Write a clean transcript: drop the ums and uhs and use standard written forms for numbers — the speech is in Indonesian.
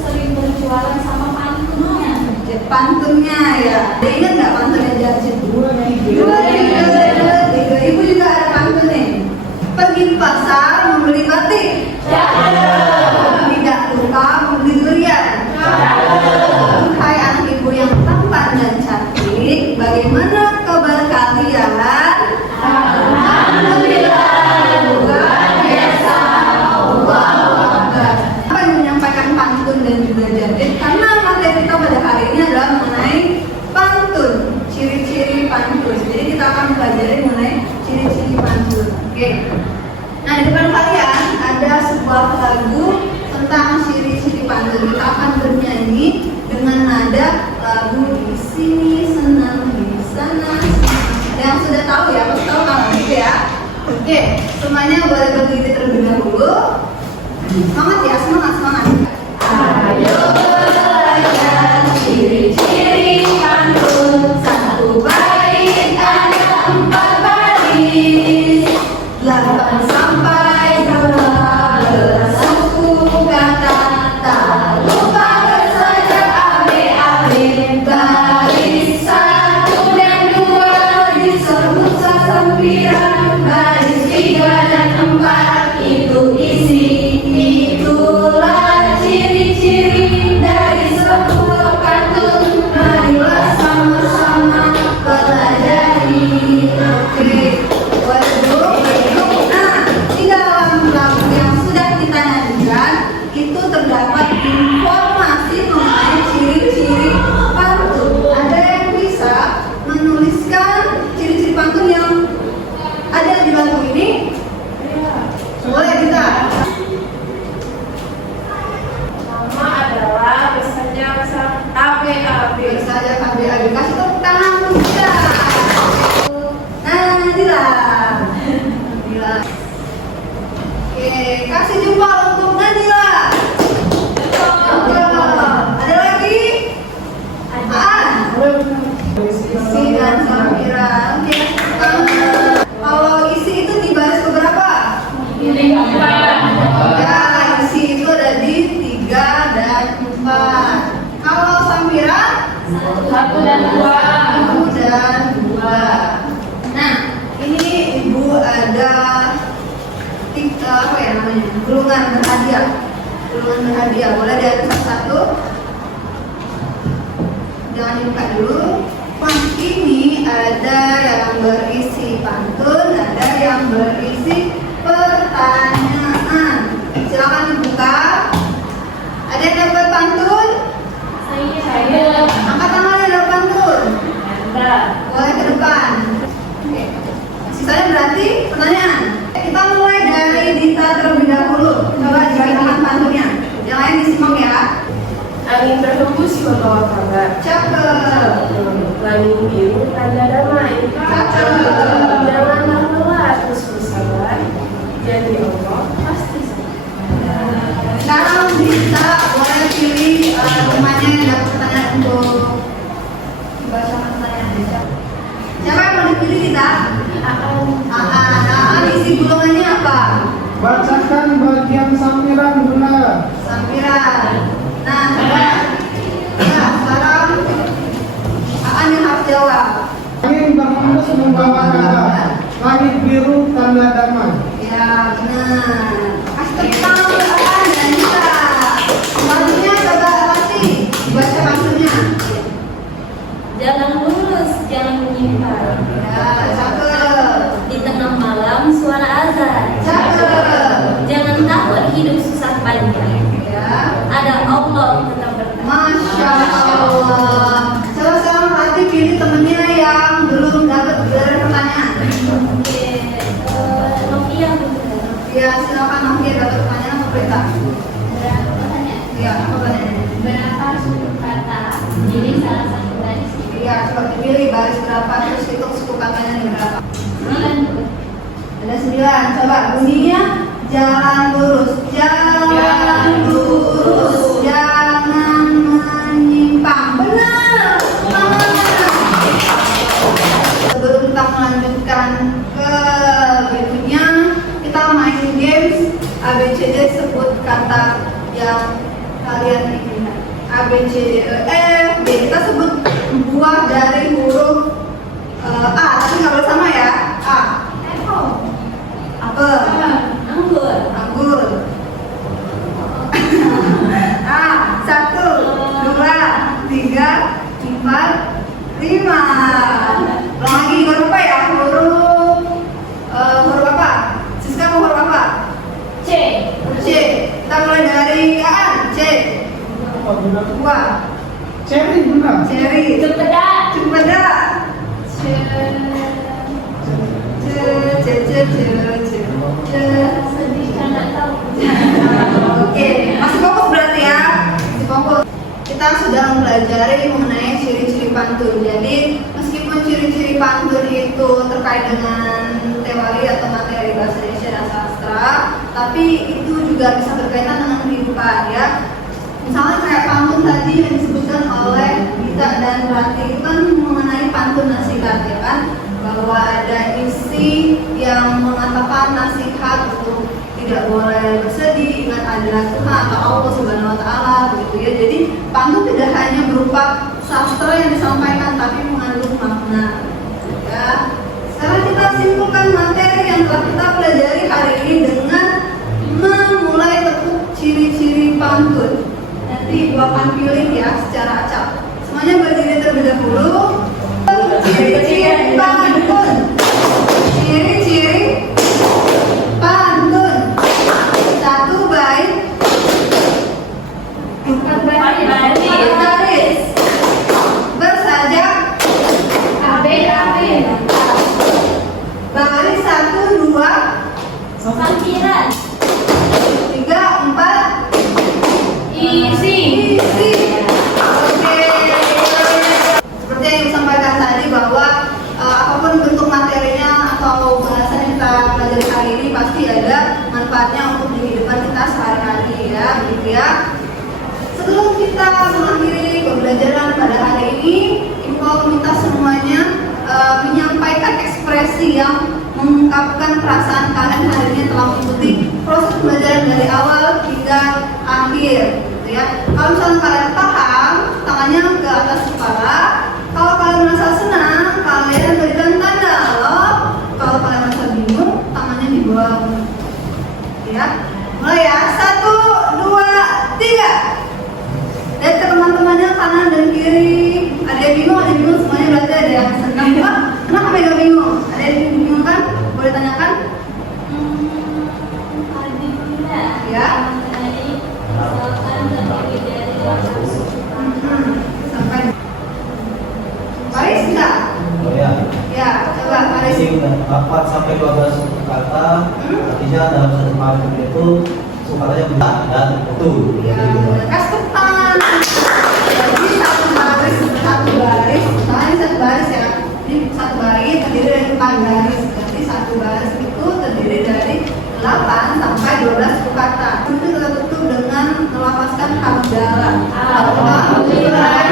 sering berjualan sama pantunnya. Pantunnya ya. Ingat nggak pantunnya Jarjit? 2, 3. Ibu juga ada pantunnya. Pergi ke pasar membeli batik. Tidak lupa membeli durian. Hai anak ibu yang tampan dan cantik, bagaimana kabar kalian? Alhamdulillah, luar biasa. Apa yang menyampaikan pantun dan juga Jarjit? Karena materi kita pada hari ini adalah mengenai pantun, ciri-ciri pantun. Jadi kita akan belajar mengenai ciri-ciri pantun. Oke. Nah, di depan kalian ada sebuah lagu tentang ciri-ciri pantun. Kita akan bernyanyi dengan nada lagu di sini senang, di sana senang. Yang sudah tahu ya, pasti tahu kalau gitu ya. Oke, semuanya boleh berdiri terlebih dahulu. Semangat ya, semangat. Ayo belajar ciri-ciri pantun. 1 bait ada 4 baris. 8 sampai 12 suku kata. Tak lupa bersajak AB. Baris 1 dan 2 disebut sampiran. Baris 3 dan 4 itu isi. Itulah ciri-ciri dari sebuah pantun. Marilah sama-sama pelajari. Oke, waduh. Nah, di dalam lagu yang sudah kita nyanyikan itu terdapat informasi mengenai ciri-ciri pantun. Ada yang bisa menuliskan ciri-ciri pantun yang ada di lagu ini? Boleh kita? Pertama adalah bersaja AB. Bersaja KBAB. Kasih tepuk tangan kita. Nah, Nadila. Oke, kasih jempol untuk Nadila. Ada lagi? Isi dan Samira. Oke, kalau isi itu di baris keberapa? Ya, isi itu ada di 3 dan 4. Kalau Samira? 1 dan 2. 1 dan 2. Nah, ini ibu ada apa ya namanya? Gulungan berhadiah. Boleh diatur satu. Jangan dibuka dulu. Ini ada yang berisi pantun, ada yang berisi pertanyaan. Silakan dibuka. Ada yang dapat pantun? Saya. Angkat tangannya dapat pantun. Ada. Boleh ke depan. Oke. Sisanya berarti pertanyaan. Kita mulai dari Dita terlebih dahulu. Coba dibacakan pantunnya. Yang lain disimak ya. Angin berhembus membawa kabar. Cakep. Langit biru tanda damai. Cakep. Janganlah lelah, terus bersabar. Jadi Allah pasti sabar. Sekarang Dita boleh pilih temannya yang dapat pertanyaan untuk dibacakan pertanyaan. Siapa yang mau dipilih Dita? Aan. Isi gulungannya apa? Bacakan bagian sampiran Bunda. Sampiran. Nah, coba. Ya, sekarang Aan yang harus jawab. Angin berhembus membawa kabar. Langit biru tanda damai. Ya, benar. Kasih tepuk tangan untuk Aan dan Dita. Pantunnya coba pasti baca pantunnya. Jangan lurus, jangan menyimpang. Ya, cakep. Di tengah malam suara azan. Cakep. Jangan takut hidup susah panjang. Ya. Ada Allah tetap bertahan. Masya Allah. Coba sekarang berarti pilih temennya yang belum dapat pertanyaan. Oke, Novia betul. Ya, silakan Novia dapat pertanyaan apa Prita? Berapa pertanyaan? Ya, apa pertanyaannya? Berapa suku kata? Jadi salah satu baris. Ya, coba dipilih baris berapa terus hitung suku katanya ada berapa. 9. Ada 9. Coba bunyinya jalan lurus, jangan menyimpang. Benar. Sebelum kita melanjutkan ke berikutnya, kita main games ABCD sebut kata yang kalian A, B, C, D, E, F, G. Kita sebut buah dari huruf A, tapi nggak boleh sama ya. A. Apel. Anggur. Anggur. A. 1, 2, 3, 4, 5. Lagi huruf apa ya? Huruf apa? Siska mau huruf apa? C. C. Kita mulai dari A. C. Buah. Cherry benar. Cherry. Cempedak. Cempedak. C. C. Sedih karena tahu. Oke, masih fokus berarti ya. Masih fokus. Kita sudah mempelajari mengenai ciri-ciri pantun. Jadi, meskipun ciri-ciri pantun itu terkait dengan teori atau materi bahasa Indonesia dan sastra, tapi itu juga bisa berkaitan dengan kehidupan ya. Misalnya kayak pantun tadi yang disebutkan oleh Dita dan Rati itu kan mengenai pantun nasihat ya kan, bahwa ada isi yang mengatakan nasihat untuk tidak boleh bersedih, ingat adalah Tuhan atau Allah Subhanahu Wa Taala begitu ya. Jadi pantun tidak hanya berupa sastra yang disampaikan, tapi mengandung makna. Ya. Sekarang kita simpulkan materi yang telah kita pelajari hari ini dengan memulai tekuk ciri-ciri pantun. Nanti gua akan pilih ya secara acak. Semuanya berdiri terlebih dahulu. Ciri-ciri pantun. Ciri-ciri pantun. 1 bait. 4 baris. 4 baris. Bersajak. AB. Baris 1, 2, Sampiran. 3, 4. Isi. Isi. Oke. Seperti yang disampaikan tadi bahwa apapun bentuk materinya atau bahasan yang kita pelajari hari ini pasti ada manfaatnya untuk kehidupan kita sehari-hari ya, gitu ya. Sebelum kita mengakhiri pembelajaran pada hari ini, Ibu minta semuanya menyampaikan ekspresi yang mengungkapkan perasaan kalian hari ini telah mengikuti proses pembelajaran dari awal hingga akhir, gitu ya. Kalau misalnya kalian paham, tangannya ke atas kepala. Kalau kalian merasa senang, kalian berikan tanda loh. Kalau kalian merasa bingung, tangannya di bawah. Ya, mulai ya. 1, 2, 3. Lihat ke teman-temannya kanan dan kiri. Ada yang bingung, semuanya berarti ada yang senang. Wah, kenapa mereka bingung? Ada yang bingung kan? Boleh tanyakan? Ya. Sampai Paris enggak? Oh ya. Ya, coba Paris. Ini udah 4 sampai 12 kata. Artinya dalam satu pantun itu katanya benar dan betul. Ya, kasih tangan. Jadi satu baris, misalnya satu baris ya. Ini satu baris terdiri dari 4 baris. Jadi satu baris itu terdiri dari 8 sampai 12 kata. Itu kita tutup dengan melafazkan hamdalah. Alhamdulillah.